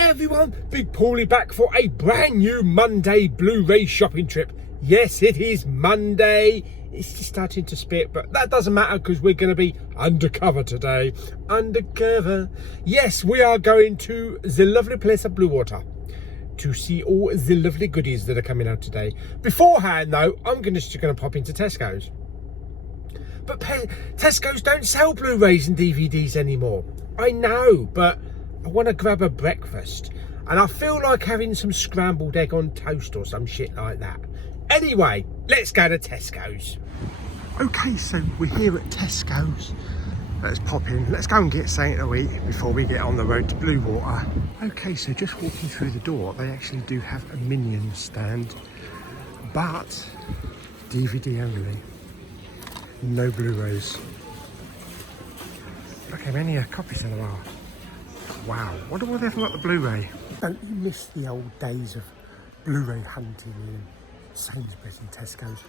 Hi everyone, Big Pauly back for a brand new Monday Blu-ray shopping trip. Yes, it is Monday. It's just starting to spit, but that doesn't matter because we're going to be undercover today. Undercover. Yes, we are going to the lovely place of Bluewater to see all the lovely goodies that are coming out today. Beforehand though, I'm just going to pop into Tesco's. But Tesco's don't sell Blu-rays and DVDs anymore. I know, but I want to grab a breakfast and I feel like having some scrambled egg on toast or some shit like that. Anyway, let's go to Tesco's. Okay, so we're here at Tesco's. Let's pop in. Let's go and get something to eat before we get on the road to Bluewater. Okay, so just walking through the door, they actually do have a Minion stand, but DVD only. No Blu-rays. Look how many copies there are. Wow, wonder why they haven't got the Blu-ray. Don't you miss the old days of Blu-ray hunting in Sainsbury's and Tesco's?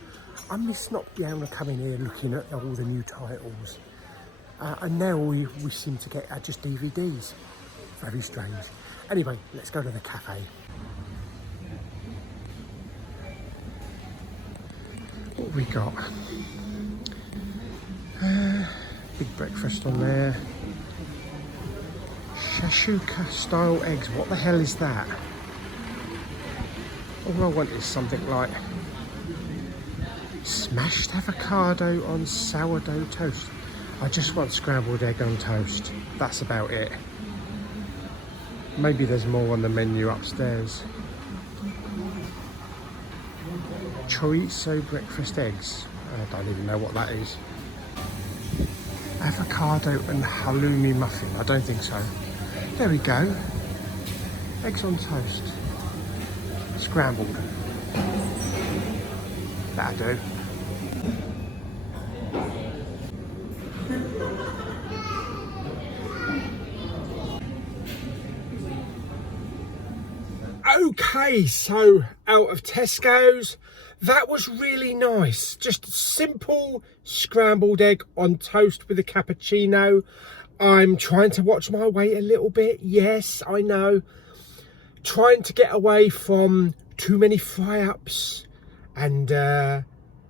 I miss not being able to come in here looking at all the new titles. And now all we seem to get are just DVDs. Very strange. Anyway, let's go to the cafe. What have we got? Big breakfast on there. Shashuka style eggs. What the hell is that? All I want is something like smashed avocado on sourdough toast. I just want scrambled egg on toast. That's about it. Maybe there's more on the menu upstairs. Chorizo breakfast eggs. I don't even know what that is. Avocado and halloumi muffin. I don't think so. There we go. Eggs on toast. Scrambled. That'll do. Okay, so out of Tesco's. That was really nice. Just simple scrambled egg on toast with a cappuccino. I'm trying to watch my weight a little bit. Yes, I know. Trying to get away from too many fry-ups and,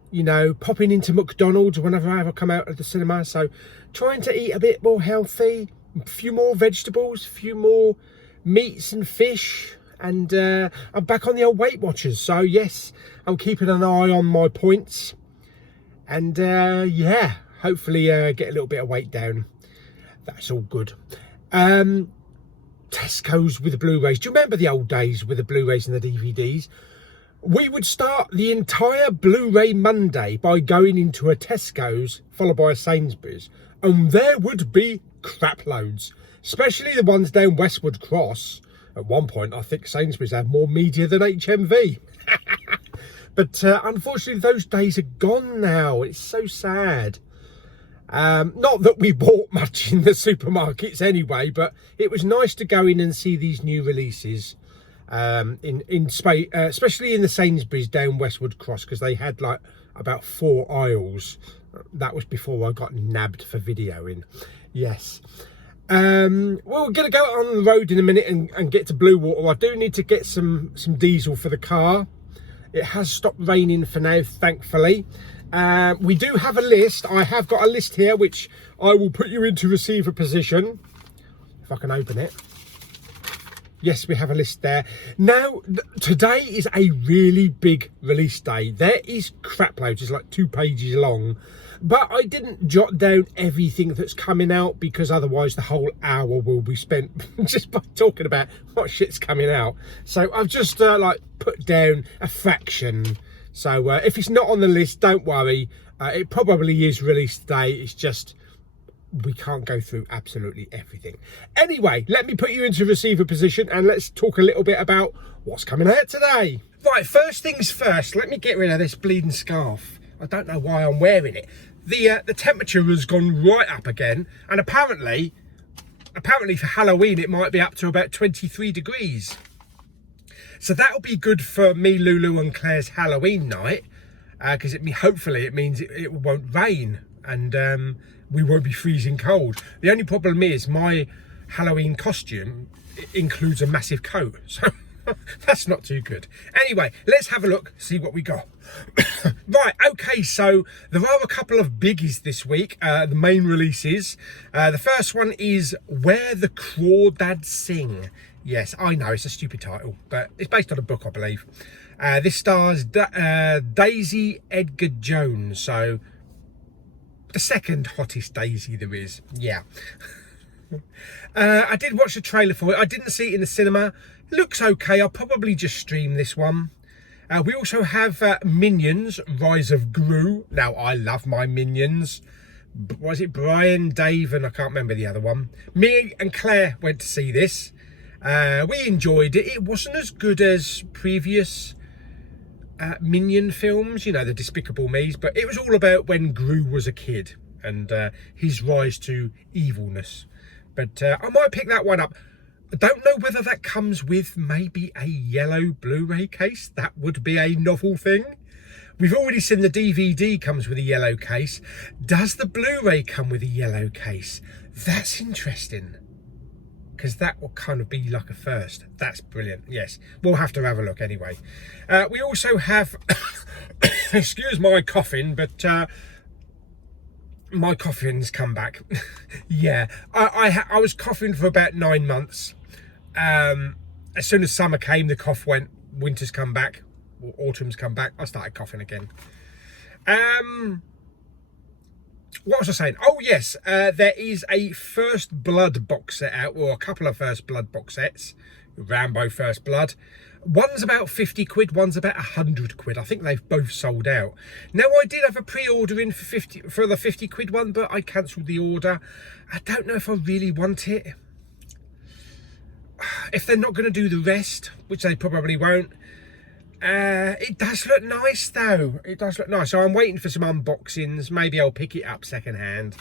you know, popping into McDonald's whenever I ever come out of the cinema. So trying to eat a bit more healthy, a few more vegetables, a few more meats and fish. And I'm back on the old Weight Watchers. So yes, I'm keeping an eye on my points. And yeah, hopefully get a little bit of weight down. That's all good. Tesco's with the Blu-rays. Do you remember the old days with the Blu-rays and the DVDs? We would start the entire Blu-ray Monday by going into a Tesco's, followed by a Sainsbury's. And there would be crap loads, especially the ones down Westwood Cross. At one point, I think Sainsbury's had more media than HMV. But unfortunately, those days are gone now. It's so sad. Not that we bought much in the supermarkets anyway, but it was nice to go in and see these new releases, especially in the Sainsbury's down Westwood Cross, because they had like about 4 aisles. That was before I got nabbed for videoing. Yes. Well, we're going to go on the road in a minute and get to Bluewater. I do need to get some diesel for the car. It has stopped raining for now, thankfully. We do have a list. I have got a list here, which I will put you into receiver position. If I can open it. Yes, we have a list there. Now, today is a really big release day. There is crap loads. It's like 2 pages long. But I didn't jot down everything that's coming out because otherwise the whole hour will be spent just by talking about what shit's coming out. So I've just like put down a fraction. So if it's not on the list, don't worry. It probably is released today. It's just we can't go through absolutely everything. Anyway, let me put you into receiver position and let's talk a little bit about what's coming out today. Right, first things first, let me get rid of this bleeding scarf. I don't know why I'm wearing it. The temperature has gone right up again, and apparently for Halloween it might be up to about 23 degrees. So that'll be good for me, Lulu and Claire's Halloween night, because hopefully it means it won't rain and we won't be freezing cold. The only problem is my Halloween costume includes a massive coat, so that's not too good. Anyway, let's have a look, see what we got. Right, okay, so there are a couple of biggies this week, the main releases. The first one is Where the Crawdads Sing. Yes, I know, it's a stupid title, but it's based on a book, I believe. This stars Daisy Edgar Jones, so the second hottest Daisy there is, yeah. I did watch the trailer for it. I didn't see it in the cinema. It looks okay. I'll probably just stream this one. We also have Minions, Rise of Gru. Now, I love my Minions. Was it Brian, Dave, and I can't remember the other one. Me and Claire went to see this. We enjoyed it. It wasn't as good as previous Minion films, you know, the Despicable Me's, but it was all about when Gru was a kid and his rise to evilness. But I might pick that one up. I don't know whether that comes with maybe a yellow Blu-ray case. That would be a novel thing. We've already seen the DVD comes with a yellow case. Does the Blu-ray come with a yellow case? That's interesting, because that will kind of be like a first. That's brilliant. Yes, we'll have to have a look anyway. We also have, excuse my coughing, but my coughing's come back. Yeah, I was coughing for about 9 months. As soon as summer came, the cough went. Winter's come back, or autumn's come back. I started coughing again. What was I saying? Oh yes, there is a First Blood box set out, or a couple of First Blood box sets. Rambo First Blood. One's about 50 quid, one's about 100 quid. I think they've both sold out. Now, I did have a pre-order in for the 50 quid one, but I cancelled the order. I don't know if I really want it. If they're not going to do the rest, which they probably won't. It does look nice though. It does look nice. So I'm waiting for some unboxings. Maybe I'll pick it up second hand.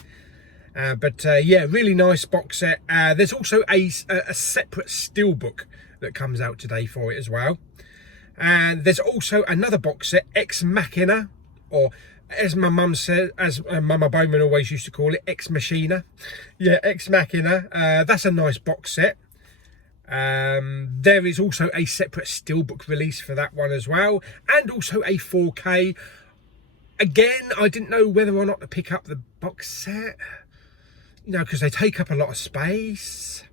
But yeah, really nice box set. There's also a separate steelbook that comes out today for it as well. And there's also another box set, Ex Machina, or as my mum said, as Mama Bowman always used to call it, Ex Machina. Yeah, Ex Machina. That's a nice box set. There is also a separate steelbook release for that one as well, and also a 4K. Again, I didn't know whether or not to pick up the box set, you know, because they take up a lot of space.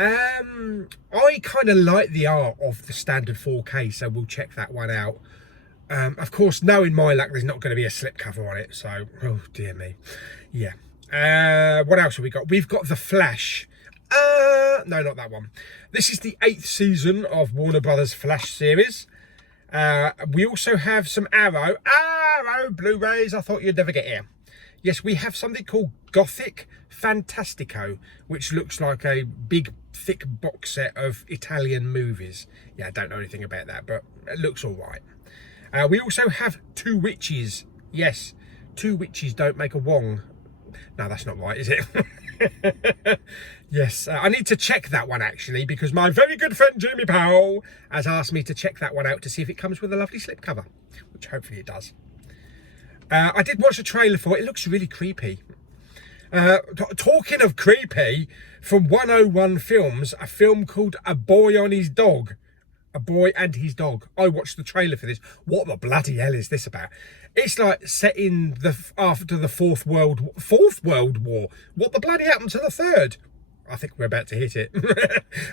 I kind of like the art of the standard 4K, so we'll check that one out. Of course, knowing my luck, there's not going to be a slipcover on it, so oh dear me. Yeah. What else have we got? We've got The Flash. No, not that one. This is the 8th season of Warner Brothers Flash series. We also have some Arrow Blu-rays. I thought you'd never get here. Yes, we have something called Gothic Fantastico, which looks like a big, thick box set of Italian movies. Yeah, I don't know anything about that, but it looks all right. We also have Two Witches. Yes, Two Witches Don't Make a Wong. No, that's not right, is it? Yes, I need to check that one actually, because my very good friend Jamie Powell has asked me to check that one out to see if it comes with a lovely slipcover, which hopefully it does. I did watch a trailer for it. It looks really creepy. Talking of creepy, from 101 Films, a film called A Boy on His Dog. A Boy and His Dog. I watched the trailer for this. What the bloody hell is this about? It's like set in after the Fourth World War. What the bloody happened to the Third? I think we're about to hit it.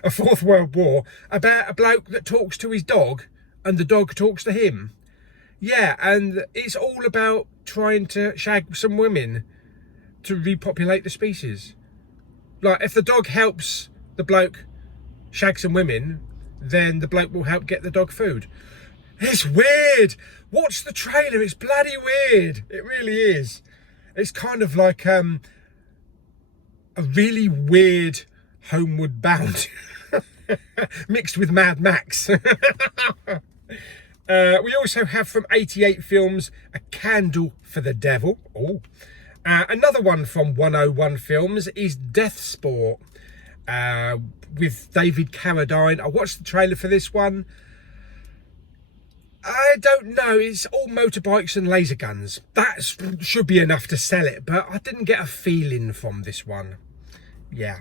A Fourth World War, about a bloke that talks to his dog and the dog talks to him. Yeah, and it's all about trying to shag some women to repopulate the species. Like, if the dog helps the bloke shag some women, then the bloke will help get the dog food. It's weird. Watch the trailer. It's bloody weird. It really is. It's kind of like a really weird Homeward Bound mixed with Mad Max. We also have from 88 Films, A Candle for the Devil. Oh, another one from 101 Films is Death Sport with David Carradine. I watched the trailer for this one. I don't know, it's all motorbikes and laser guns. That should be enough to sell it, but I didn't get a feeling from this one. Yeah.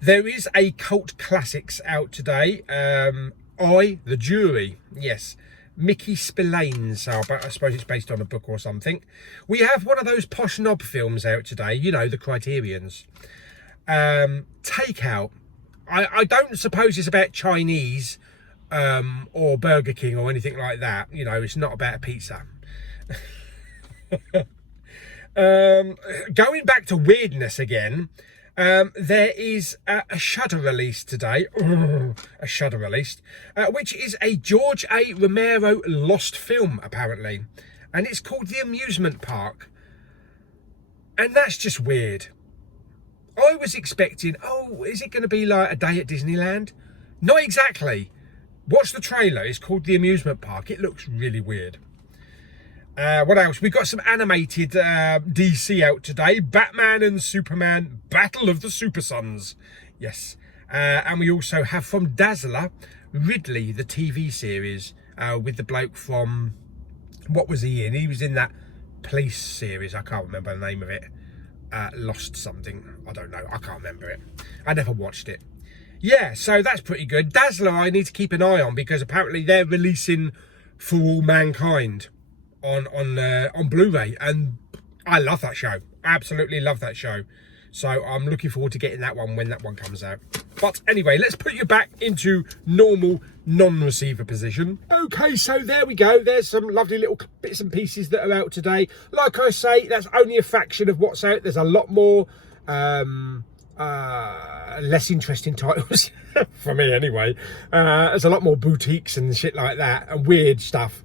There is a Cult Classics out today. The Jury. Yes. Mickey Spillane's, so I suppose it's based on a book or something. We have one of those posh knob films out today, you know, the Criterions. Takeout. I don't suppose it's about Chinese or Burger King or anything like that. You know, it's not about a pizza. Going back to weirdness again, there is a Shudder release today, a Shudder release, which is a George A. Romero lost film, apparently, and it's called The Amusement Park, and that's just weird. I was expecting, oh, is it going to be like A Day at Disneyland? Not exactly. Watch the trailer. It's called The Amusement Park. It looks really weird. What else? We've got some animated DC out today. Batman and Superman, Battle of the Super Sons. Yes. And we also have from Dazzler, Ridley, the TV series, with the bloke from, what was he in? He was in that police series. I can't remember the name of it. Lost something. I don't know. I can't remember it. I never watched it. Yeah, so that's pretty good. Dazzler I need to keep an eye on because apparently they're releasing For All Mankind on Blu-ray, and I love that show. Absolutely love that show. So I'm looking forward to getting that one when that one comes out. But anyway, let's put you back into normal non-receiver position. Okay, so there we go. There's some lovely little bits and pieces that are out today. Like I say, that's only a fraction of what's out. There's a lot more less interesting titles for me anyway. There's a lot more boutiques and shit like that and weird stuff.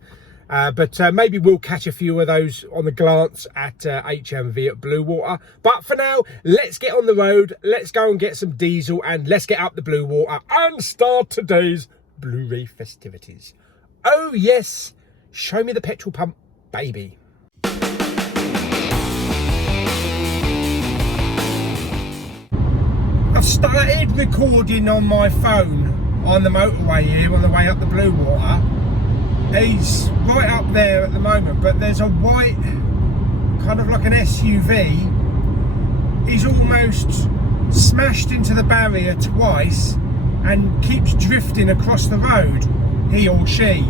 But maybe we'll catch a few of those on the glance at HMV at Blue Water. But for now, let's get on the road. Let's go and get some diesel and let's get up the Blue Water and start today's Blu-ray festivities. Oh yes, show me the petrol pump, baby. I've started recording on my phone on the motorway here on the way up the Blue Water. He's right up there at the moment, but there's a white, kind of like an SUV. He's almost smashed into the barrier twice and keeps drifting across the road, he or she.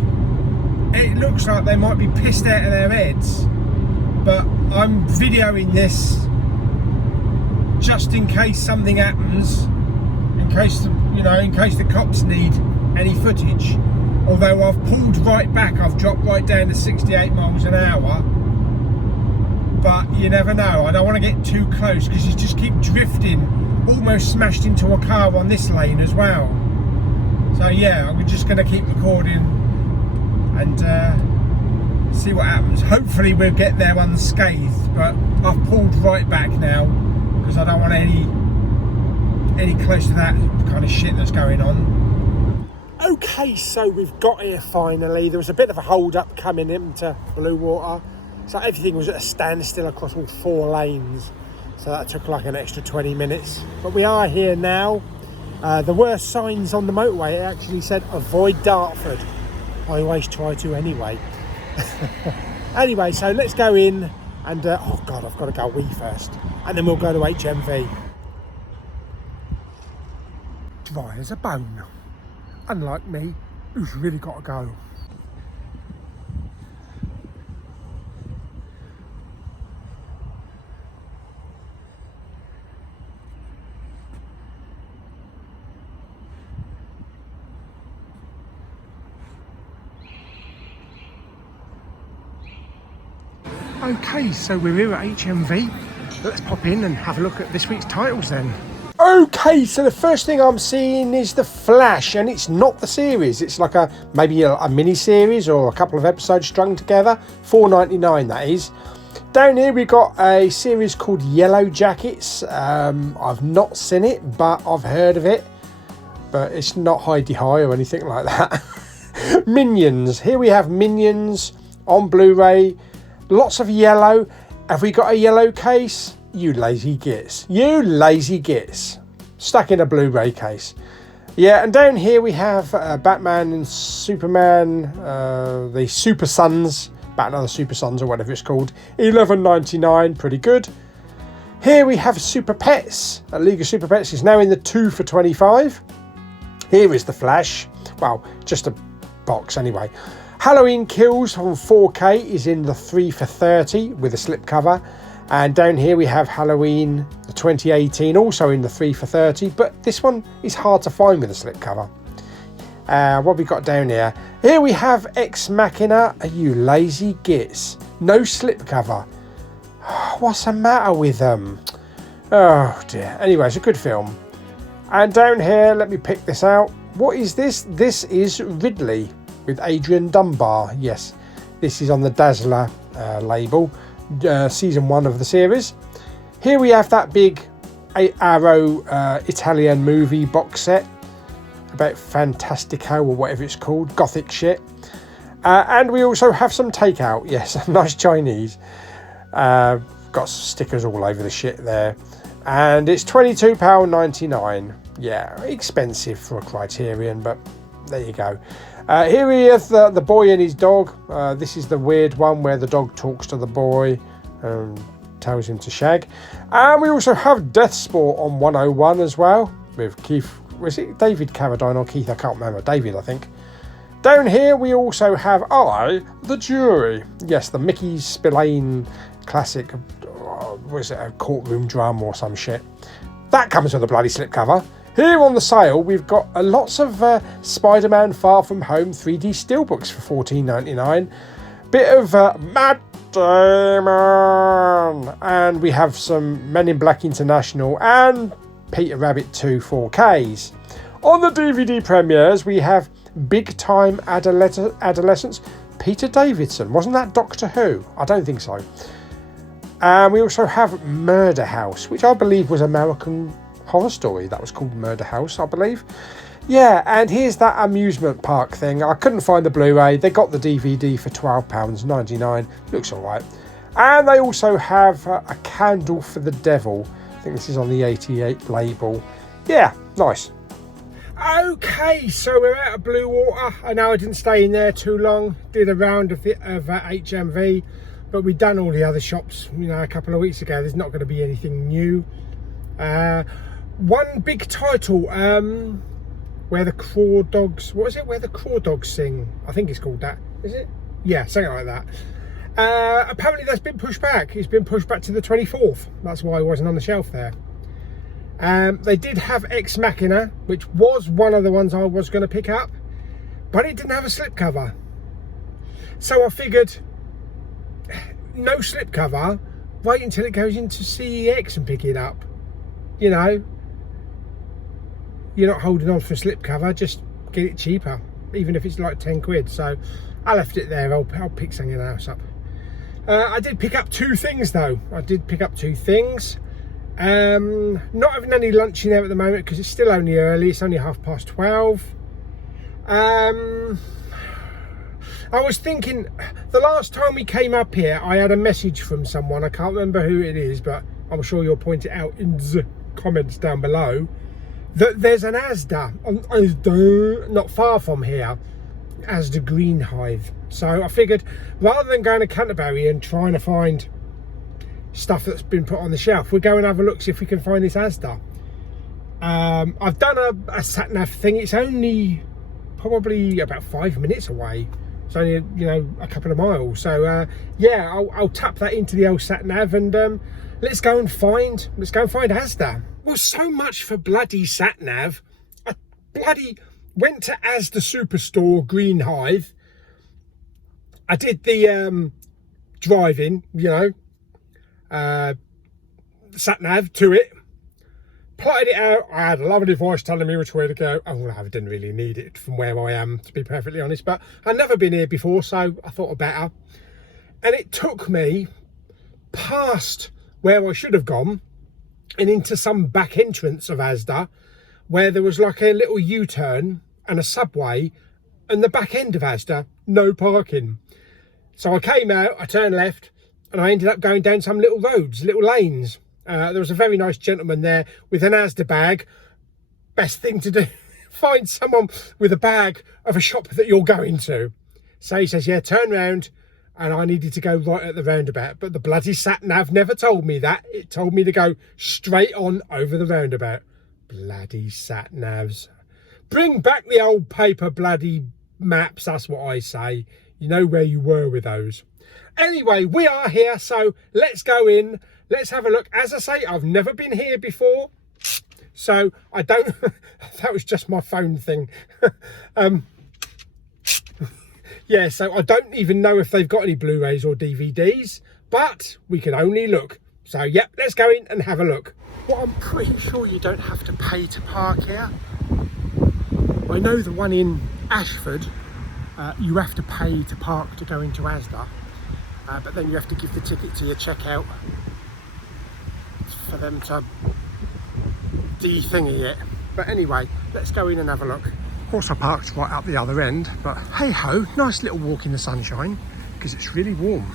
It looks like they might be pissed out of their heads, but I'm videoing this just in case something happens, in case the cops need any footage. Although I've pulled right back, I've dropped right down to 68 miles an hour. But you never know, I don't want to get too close because you just keep drifting, almost smashed into a car on this lane as well. So yeah, I'm just going to keep recording and see what happens. Hopefully we'll get there unscathed, but I've pulled right back now because I don't want any close to that kind of shit that's going on. Okay, so we've got here finally. There was a bit of a hold up coming into Blue Water, so everything was at a standstill across all 4 lanes, so that took like an extra 20 minutes, but we are here now. There were signs on the motorway. It actually said avoid Dartford. I always try to anyway. Anyway, so let's go in and oh god, I've got to go wee first and then we'll go to HMV. Dry as a bone. Unlike me, who's really got to go. Okay, so we're here at HMV. Let's pop in and have a look at this week's titles then. Okay, so the first thing I'm seeing is The Flash, and it's not the series. It's like maybe a mini series or a couple of episodes strung together. $4.99 that is. Down here we got a series called Yellow Jackets. I've not seen it, but I've heard of it. But it's not Hi-de-Hi or anything like that. Minions. Here we have Minions on Blu-ray. Lots of yellow. Have we got a yellow case? You lazy gits. You lazy gits. Stuck in a Blu-ray case. Yeah, and down here we have Batman and Superman, the Super Sons, Batman and the Super Sons or whatever it's called. $11.99, pretty good. Here we have Super Pets. A League of Super Pets is now in the 2 for $25. Here is The Flash. Well, just a box anyway. Halloween Kills on 4K is in the 3 for $30 with a slipcover. And down here we have Halloween 2018, also in the 3 for $30, but this one is hard to find with a slipcover. What have we got down here? Here we have Ex Machina, you lazy gits. No slipcover. What's the matter with them? Oh dear. Anyway, it's a good film. And down here, let me pick this out. What is this? This is Ridley with Adrian Dunbar. Yes, this is on the Dazzler label. Season 1 of the series. Here we have that big Arrow Italian movie box set about Fantastico or whatever it's called, gothic shit. And we also have some takeout. Yes, nice Chinese. Got stickers all over the shit there. And it's £22.99. Yeah, expensive for a Criterion, but there you go. Here we have the boy and his dog. This is the weird one where the dog talks to the boy and tells him to shag. And we also have Death Sport on 101 as well with Keith. Was it David Carradine or Keith? I can't remember. David, I think. Down here we also have I, the Jury. Yes, the Mickey Spillane classic. Was it a courtroom drum or some shit? That comes with a bloody slipcover. Here on the sale, we've got lots of Spider-Man Far From Home 3D steelbooks for $14.99. Bit of Matt Damon. And we have some Men in Black International and Peter Rabbit 2 4Ks. On the DVD premieres, we have Big Time Adolescence. Peter Davidson. Wasn't that Doctor Who? I don't think so. And we also have Murder House, which I believe was American Horror Story. That was called Murder House, I believe. Yeah, and here's that amusement park thing. I couldn't find the Blu-ray. They got the DVD for £12.99. Looks all right. And they also have a Candle for the Devil. I think this is on the 88 label. Yeah, nice. Okay, so we're out of Blue Water. I know I didn't stay in there too long. Did a round of HMV. But we've done all the other shops, you know, a couple of weeks ago. There's not going to be anything new. One big title, Where the Craw Dogs, what is it? Where the Craw Dogs Sing. I think it's called that. Is it? Yeah, something like that. Apparently that's been pushed back. It's been pushed back to the 24th. That's why it wasn't on the shelf there. They did have Ex Machina, which was one of the ones I was going to pick up, but it didn't have a slipcover. So I figured, no slipcover, wait until it goes into CEX and pick it up. You know, you're not holding on for a slipcover, just get it cheaper, even if it's like 10 quid. So I left it there. I'll pick something else up. I did pick up two things though. Not having any lunch in there at the moment because it's still only early. It's only 12:30. I was thinking, the last time we came up here, I had a message from someone. I can't remember who it is, but I'm sure you'll point it out in the comments down below, that there's an Asda not far from here, Asda Green Hive. So I figured, rather than going to Canterbury and trying to find stuff that's been put on the shelf, we'll go and have a look, see if we can find this Asda. I've done a sat-nav thing. It's only probably about 5 minutes away. It's only, you know, a couple of miles. So yeah, I'll tap that into the old sat nav and let's go and find Asda. Well, so much for bloody sat nav. I bloody went to Asda Superstore Green Hive. I did the driving, you know, sat nav to it. Plotted it out. I had a lovely voice telling me which way to go. Oh, I didn't really need it from where I am, to be perfectly honest, but I'd never been here before, so I thought better. And it took me past where I should have gone and into some back entrance of Asda, where there was like a little U-turn and a subway, and the back end of Asda, no parking. So I came out, I turned left, and I ended up going down some little roads, little lanes. There was a very nice gentleman there with an Asda bag. Best thing to do, find someone with a bag of a shop that you're going to. So he says, yeah, turn round, and I needed to go right at the roundabout, but the bloody sat-nav never told me that. It told me to go straight on over the roundabout. Bloody sat-navs. Bring back the old paper bloody maps, that's what I say. You know where you were with those. Anyway, we are here, so let's go in. Let's have a look. As I say, I've never been here before, so I don't... that was just my phone thing. Yeah, so I don't even know if they've got any Blu-rays or DVDs, but we can only look. So, yep, let's go in and have a look. Well, I'm pretty sure you don't have to pay to park here. I know the one in Ashford, you have to pay to park to go into Asda, but then you have to give the ticket to your checkout for them to de-thingy it. But anyway, let's go in and have a look. Of course I parked right up the other end, but hey ho, nice little walk in the sunshine because it's really warm.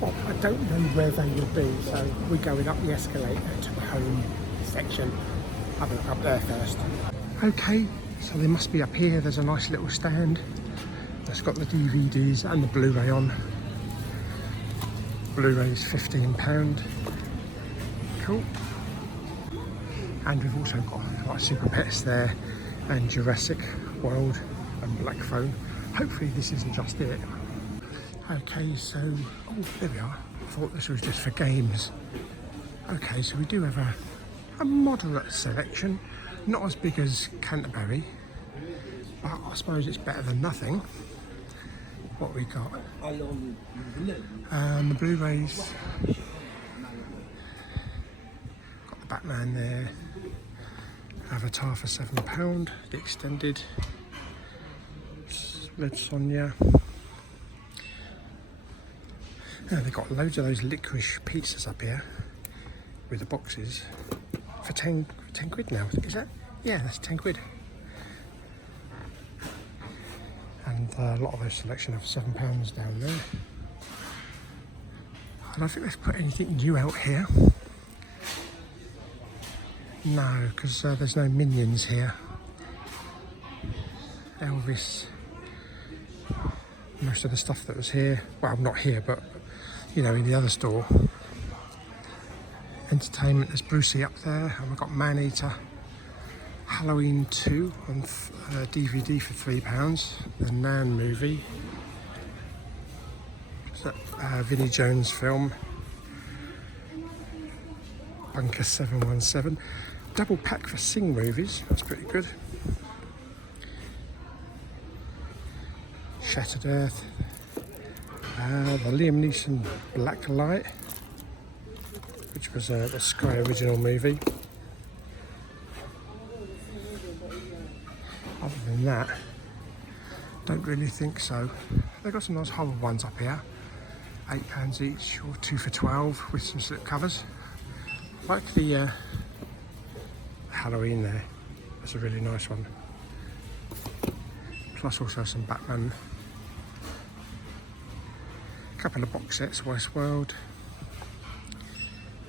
Well, I don't know where they would be, so we're going up the escalator to the home section. Have a look up there first. Okay, so they must be up here. There's a nice little stand that's got the DVDs and the Blu-ray on. Blu-ray is £15. Cool. And we've also got like Super Pets there and Jurassic World and Black Phone. Hopefully this isn't just it. Okay, so oh, there we are. I thought this was just for games. Okay, so we do have a moderate selection, not as big as Canterbury, but I suppose it's better than nothing. What we got? The Blu-rays. Batman there, Avatar for £7, the extended, Red Sonja. They've got loads of those licorice pizzas up here with the boxes for 10 quid now. Is that? Yeah, that's 10 quid. And a lot of those selection of £7 down there. I don't think they've put anything new out here. No, because there's no Minions here. Elvis. Most of the stuff that was here, well, not here, but you know, in the other store. Entertainment, there's Brucey up there, and we've got Man-Eater. Halloween 2 on DVD for £3. The Nan movie. Vinnie Jones film. Bunker 717. Double pack for Sing movies, that's pretty good. Shattered Earth. The Liam Neeson Black Light, which was the Sky original movie. Other than that, don't really think so. They've got some nice horror ones up here. £8 each, or 2 for £12 with some slip covers. I like the Halloween there, that's a really nice one. Plus also some Batman. A couple of box sets, Westworld.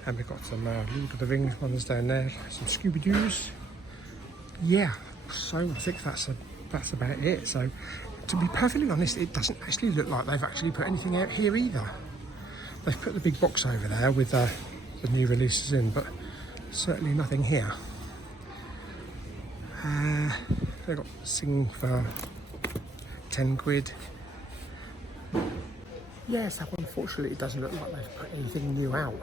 And we've got some Lord of the Rings ones down there, some Scooby-Doos. Yeah, so I think that's about it. So to be perfectly honest, it doesn't actually look like they've actually put anything out here either. They've put the big box over there with the new releases in, but certainly nothing here. They've got Sing for 10 quid. Yes, unfortunately it doesn't look like they've put anything new out,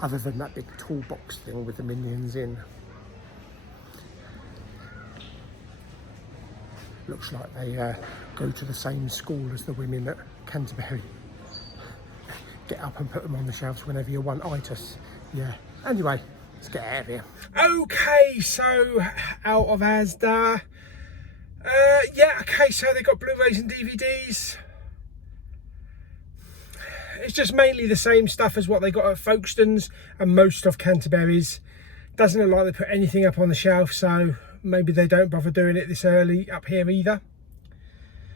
other than that big toolbox thing with the Minions in. Looks like they go to the same school as the women at Canterbury. Get up and put them on the shelves whenever you want itis. Yeah, anyway, let's get out of here. Okay, so out of Asda. Yeah, okay, so they got Blu-rays and DVDs. It's just mainly the same stuff as what they got at Folkestone's and most of Canterbury's. Doesn't look like they put anything up on the shelf, so maybe they don't bother doing it this early up here either.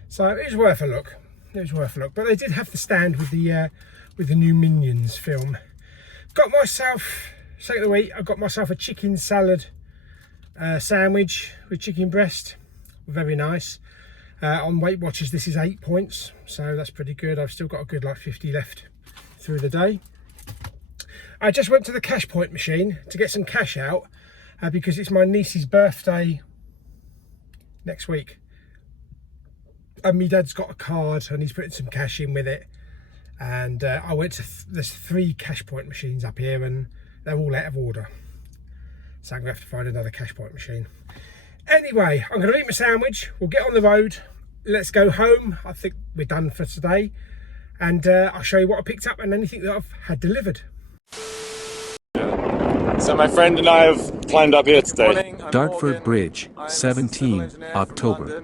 So it was worth a look. It was worth a look. But they did have the stand with the new Minions film. Got myself, second of the week, I got myself a chicken salad Sandwich with chicken breast, very nice. On Weight Watchers this is 8 points, so that's pretty good. I've still got a good like 50 left through the day. I just went to the cash point machine to get some cash out because it's my niece's birthday next week, and my dad's got a card and he's putting some cash in with it. And I went to there's 3 cash point machines up here and they're all out of order, so I'm gonna have to find another cash point machine. Anyway, I'm gonna eat my sandwich, we'll get on the road, let's go home. I think we're done for today, and I'll show you what I picked up and anything that I've had delivered. So my friend and I have climbed up here today. Dartford Bridge, 17 October.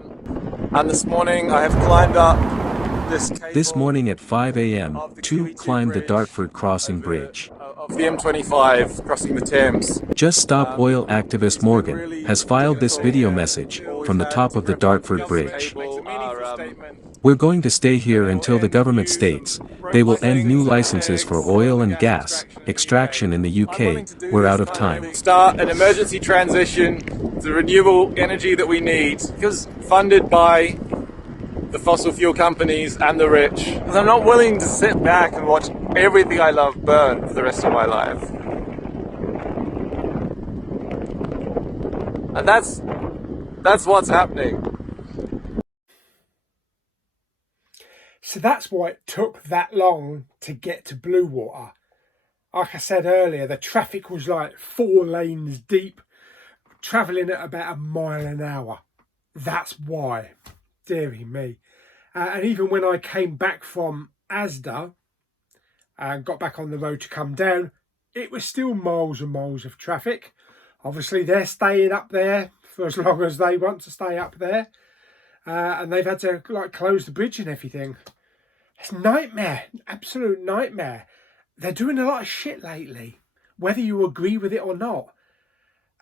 And this morning I have climbed up This morning at 5 a.m., to climb the Dartford Crossing Bridge. Of the M25 crossing the Thames. Just Stop Oil activist Morgan has filed this video message from the top of the Dartford Bridge. We're going to stay here until the government states they will end new licenses for oil and gas extraction in the UK. We're out of time. Start an emergency transition to renewable energy that we need, because funded by the fossil fuel companies and the rich. Because I'm not willing to sit back and watch everything I love burn for the rest of my life. And that's what's happening. So that's why it took that long to get to Bluewater. Like I said earlier, the traffic was like 4 lanes deep, travelling at about 1 mile an hour. That's why. Deary me. And even when I came back from Asda and got back on the road to come down, it was still miles and miles of traffic. Obviously they're staying up there for as long as they want to stay up there, and they've had to like close the bridge and everything. It's a nightmare, absolute nightmare. They're doing a lot of shit lately, whether you agree with it or not.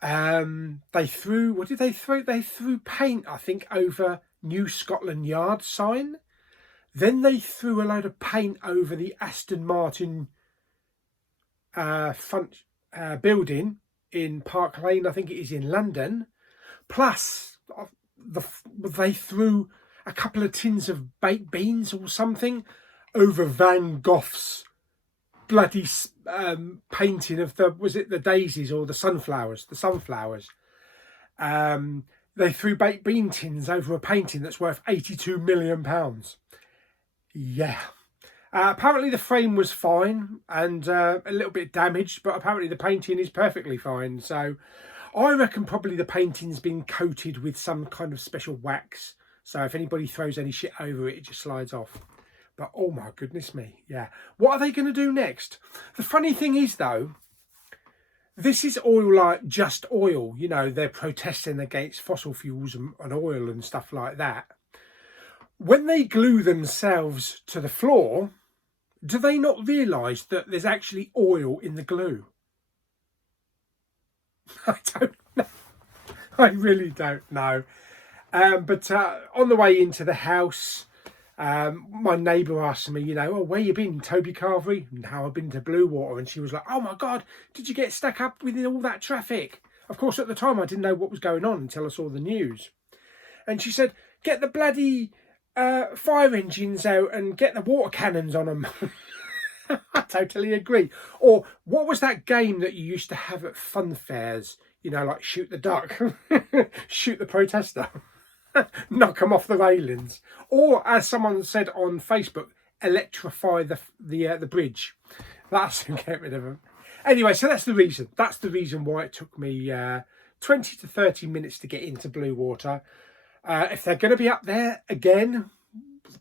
They threw, what did they throw? They threw paint, I think, over New Scotland Yard sign. Then they threw a load of paint over the Aston Martin front building in Park Lane, I think it is in London. Plus, they threw a couple of tins of baked beans or something over Van Gogh's bloody painting of the, was it the daisies or the sunflowers? The sunflowers. They threw baked bean tins over a painting that's worth £82 million. Yeah. Apparently the frame was fine and a little bit damaged, but apparently the painting is perfectly fine. So I reckon probably the painting's been coated with some kind of special wax. So if anybody throws any shit over it, it just slides off. But oh my goodness me, yeah. What are they going to do next? The funny thing is though, this is oil like just oil. You know, they're protesting against fossil fuels and oil and stuff like that. When they glue themselves to the floor, do they not realise that there's actually oil in the glue? I don't know. I really don't know. But on the way into the house, my neighbour asked me, you know, oh, where you been, Toby Carvery? And how I've been to Bluewater. And she was like, oh my God, did you get stuck up with all that traffic? Of course, at the time, I didn't know what was going on until I saw the news. And she said, get the bloody fire engines out and get the water cannons on them. I totally agree. Or what was that game that you used to have at fun fairs? You know, like shoot the duck, shoot the protester, knock them off the railings. Or as someone said on Facebook, electrify the bridge. That's to get rid of them. Anyway, so that's the reason. That's the reason why it took me 20 to 30 minutes to get into Bluewater. If they're going to be up there again,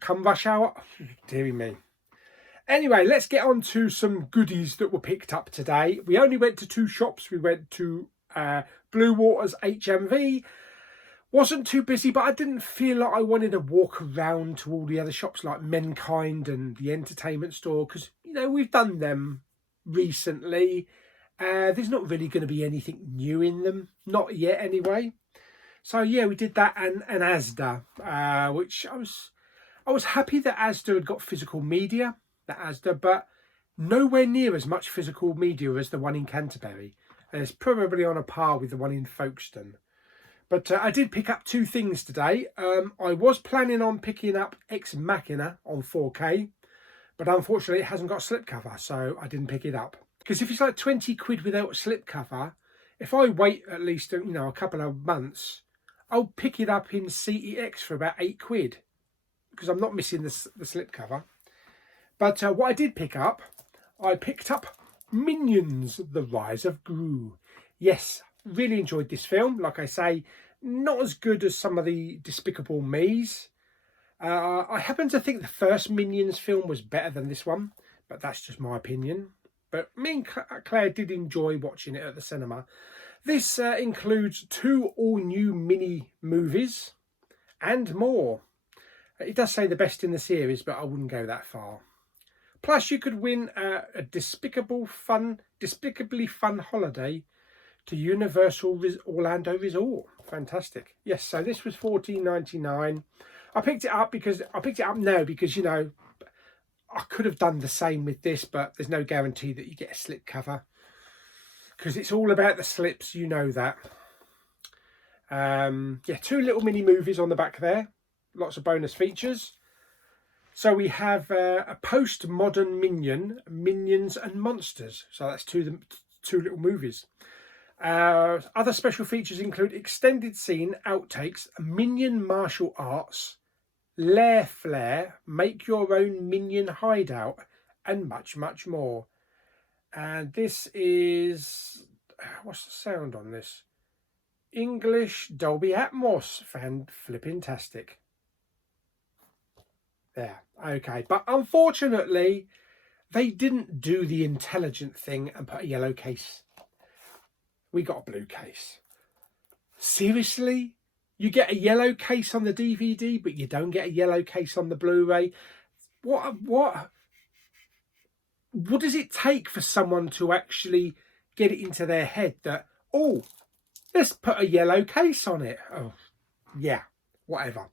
come rush hour, dearie me. Anyway, let's get on to some goodies that were picked up today. We only went to 2 shops. We went to Bluewater's HMV. Wasn't too busy, but I didn't feel like I wanted to walk around to all the other shops like Menkind and the entertainment store, because, you know, we've done them recently. There's not really going to be anything new in them. Not yet, anyway. So, yeah, we did that and Asda, which I was happy that Asda had got physical media, but nowhere near as much physical media as the one in Canterbury. and it's probably on a par with the one in Folkestone. But I did pick up two things today. I was planning on picking up Ex Machina on 4K, but unfortunately it hasn't got a slipcover, so I didn't pick it up. Because if it's like 20 quid without a slipcover, if I wait at least, you know, a couple of months, I'll pick it up in CEX for about 8 quid, because I'm not missing the slipcover. But what I did pick up, I picked up Minions, The Rise of Gru. Yes, really enjoyed this film. Like I say, not as good as some of the Despicable Me's. I happen to think the first Minions film was better than this one, but that's just my opinion. But me and Claire did enjoy watching it at the cinema. This includes 2 all-new mini movies and more. It does say the best in the series, but I wouldn't go that far. Plus, you could win a despicably fun holiday to Universal Orlando Resort. Fantastic. Yes, so this was $14.99. I picked it up now because, you know, I could have done the same with this, but there's no guarantee that you get a slip cover, because it's all about the slips, you know that. Yeah, 2 little mini movies on the back there. Lots of bonus features. So we have a post-modern Minion, Minions and Monsters. So that's two little movies. Other special features include extended scene, outtakes, Minion martial arts, lair flare, make your own Minion hideout, and much, much more. And this is, what's the sound on this? English Dolby Atmos. Fan-flipping-tastic. There, okay. But unfortunately, they didn't do the intelligent thing and put a yellow case. We got a blue case. Seriously? You get a yellow case on the DVD, but you don't get a yellow case on the Blu-ray? What does it take for someone to actually get it into their head that, oh, let's put a yellow case on it? Oh, yeah, whatever.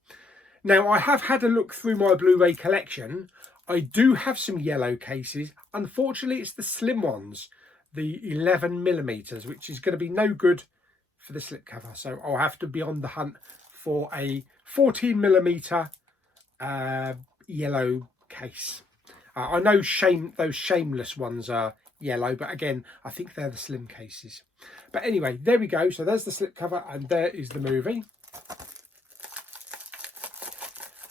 Now, I have had a look through my Blu-ray collection. I do have some yellow cases. Unfortunately, it's the slim ones, the 11mm, which is going to be no good for the slipcover. So I'll have to be on the hunt for a 14mm yellow case. I know those shameless ones are yellow, but again, I think they're the slim cases. But anyway, there we go. So there's the slipcover, and there is the movie.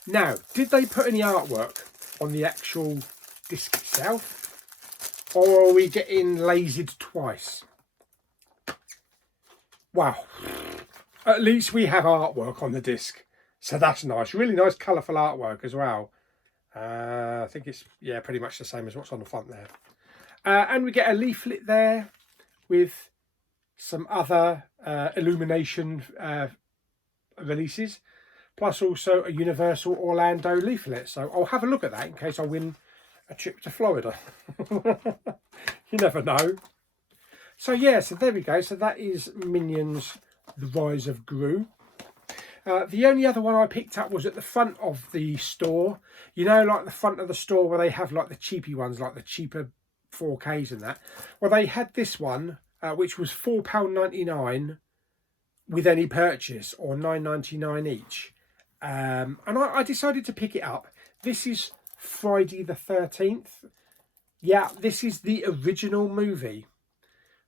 Now, did they put any artwork on the actual disc itself, or are we getting lasered twice? Wow, at least we have artwork on the disc, so that's nice. Really nice colourful artwork as well. I think it's, yeah, pretty much the same as what's on the front there. And we get a leaflet there with some other Illumination releases, plus also a Universal Orlando leaflet. So I'll have a look at that in case I win a trip to Florida. You never know. So yeah, so there we go. So that is Minions, The Rise of Gru. The only other one I picked up was at the front of the store. You know, like the front of the store where they have like the cheapy ones, like the cheaper 4Ks and that. Well, they had this one, which was £4.99 with any purchase, or £9.99 each. And I decided to pick it up. This is Friday the 13th. Yeah, this is the original movie.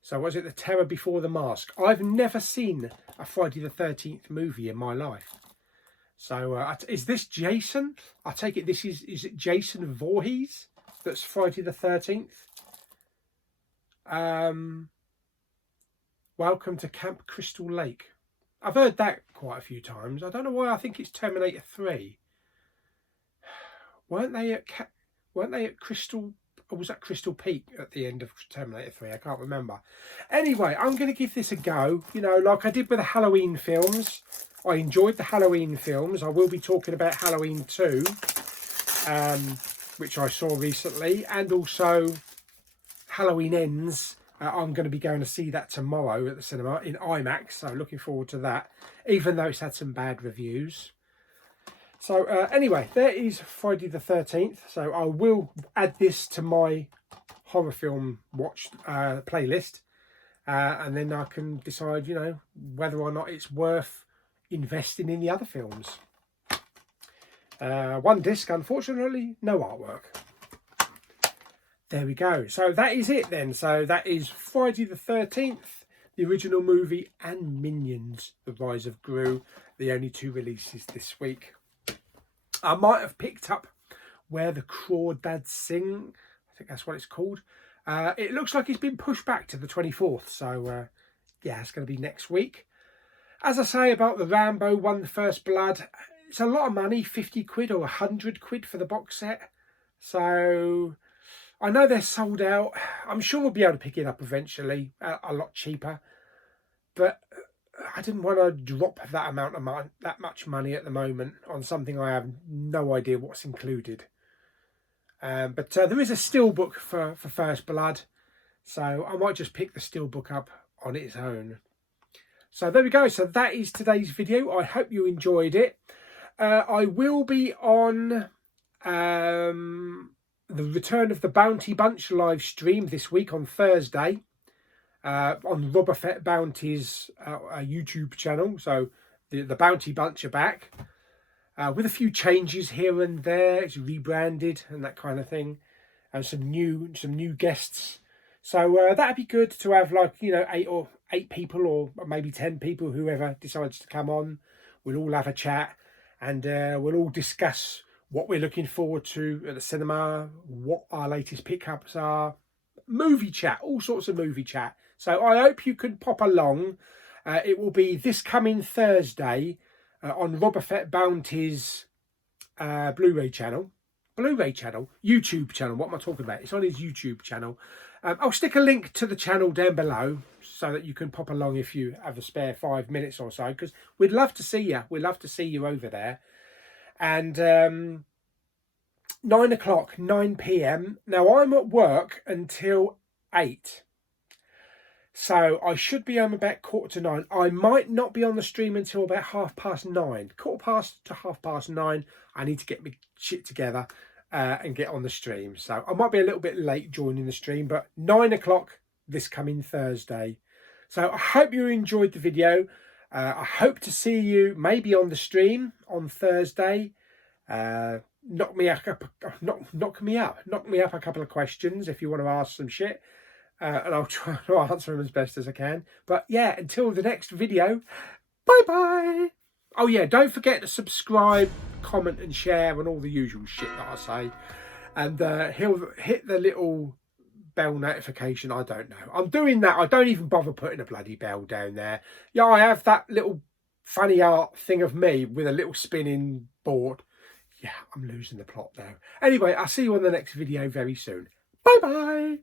So was it The Terror Before the Mask? I've never seen a Friday the 13th movie in my life. So is this Jason? I take it this is it Jason Voorhees that's Friday the 13th? Welcome to Camp Crystal Lake. I've heard that quite a few times. I don't know why I think it's Terminator 3. Weren't they at Crystal, or was that Crystal Peak at the end of Terminator 3? I can't remember. Anyway, I'm going to give this a go. You know, like I did with the Halloween films. I enjoyed the Halloween films. I will be talking about Halloween 2, which I saw recently, and also Halloween Ends. I'm going to be going to see that tomorrow at the cinema in IMAX, so looking forward to that, even though it's had some bad reviews. So anyway, there is Friday the 13th. So I will add this to my horror film watch playlist. and then I can decide, you know, whether or not it's worth investing in the other films. One disc, unfortunately, no artwork. There we go. So that is it then. So that is Friday the 13th, the original movie, and Minions, The Rise of Gru, the only two releases this week. I might have picked up Where the Crawdads Sing. I think that's what it's called. It looks like it's been pushed back to the 24th. So, yeah, it's going to be next week. As I say about the Rambo One, The First Blood, it's a lot of money, 50 quid or 100 quid for the box set. So I know they're sold out. I'm sure we'll be able to pick it up eventually, a lot cheaper. But I didn't want to drop that amount of that much money at the moment on something I have no idea what's included. But there is a steelbook for First Blood, so I might just pick the steelbook up on its own. So there we go. So that is today's video. I hope you enjoyed it. I will be on the Return of the Bounty Bunch live stream this week on Thursday on Rob Fett Bounty's YouTube channel. So the Bounty Bunch are back with a few changes here and there. It's rebranded and that kind of thing, and some new guests. So that'd be good to have, like, you know, eight people or maybe 10 people, whoever decides to come on. We'll all have a chat. And we'll all discuss what we're looking forward to at the cinema, what our latest pickups are, movie chat, all sorts of movie chat. So I hope you can pop along. It will be this coming Thursday on Rob Fett Bounty's Blu-ray channel, YouTube channel. What am I talking about? It's on his YouTube channel. I'll stick a link to the channel down below so that you can pop along if you have a spare 5 minutes or so, because we'd love to see you. We'd love to see you over there. And 9 o'clock, 9 p.m. Now, I'm at work until 8. So I should be home about 8:45. I might not be on the stream until about 9:30. 9:15 to 9:30. I need to get my shit together and get on the stream. So I might be a little bit late joining the stream, but 9 o'clock this coming Thursday. So I hope you enjoyed the video. I hope to see you maybe on the stream on Thursday. Knock me up a couple of questions if you want to ask some shit. And I'll try to answer them as best as I can. But yeah, until the next video, bye-bye. Oh yeah, don't forget to subscribe, comment and share and all the usual shit that I say. And he'll hit the little bell notification. I don't know. I'm doing that. I don't even bother putting a bloody bell down there. Yeah, I have that little funny art thing of me with a little spinning board. Yeah, I'm losing the plot now. Anyway, I'll see you on the next video very soon. Bye-bye.